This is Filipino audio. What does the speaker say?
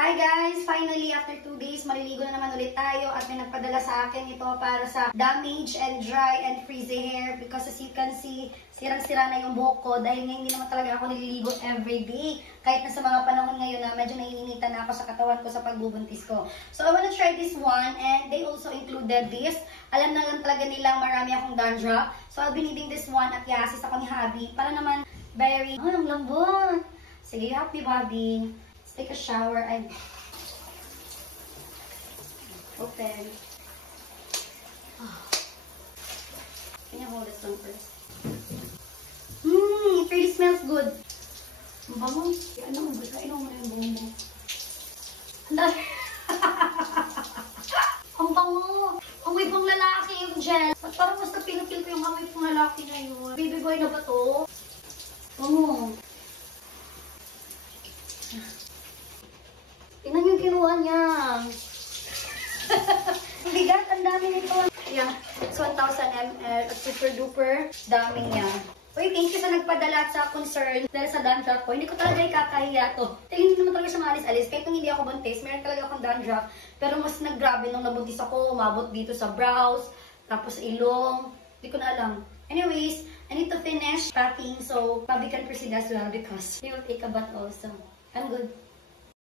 Hi guys! Finally, after 2 days, maliligo na naman ulit tayo at may nagpadala sa akin ito para sa damage and dry and frizzy hair because as you can see, sirang-sira na yung buhok ko dahil ngayon hindi naman talaga ako nililigo everyday. Kahit na sa mga panahon ngayon na medyo naiinitan na ako sa katawan ko sa pagbubuntis ko. So I wanna try this one and they also included this. Alam na lang talaga nilang marami akong dandruff. So I'll be needing this one at i-assist ako ni Hubby para naman very, ang lambot. Sige, you help me, Bobby. Let's take a shower and open. Can you hold this one first? It really smells good. Ang bango. Ano mo gusto? Inom mo na yung bungo mo. Ang dami. Ang bango. Amoy pang lalaki yung gel. At parang mas napinapil ko yung amoy pang lalaki ngayon. Baby boy na ba to? Bango. Tingnan yung kinuha niya. Ang bigat, ang dami nito. Yeah, it's 1,000 ml. Super duper. Dami niya. Uy, thank you sa nagpadala at sa concern dahil sa dandruff ko. Hindi ko talaga ikakahiya to. Hindi naman talaga siya maalis-alis. Kahit nung hindi ako buntis, meron talaga akong dandruff. Pero mas naggrabe nung nabuntis ako. Umabot dito sa brows, tapos ilong. Hindi ko na alam. Anyways, I need to finish packing so Bobby can proceed as well because he will take a bath also. I'm good.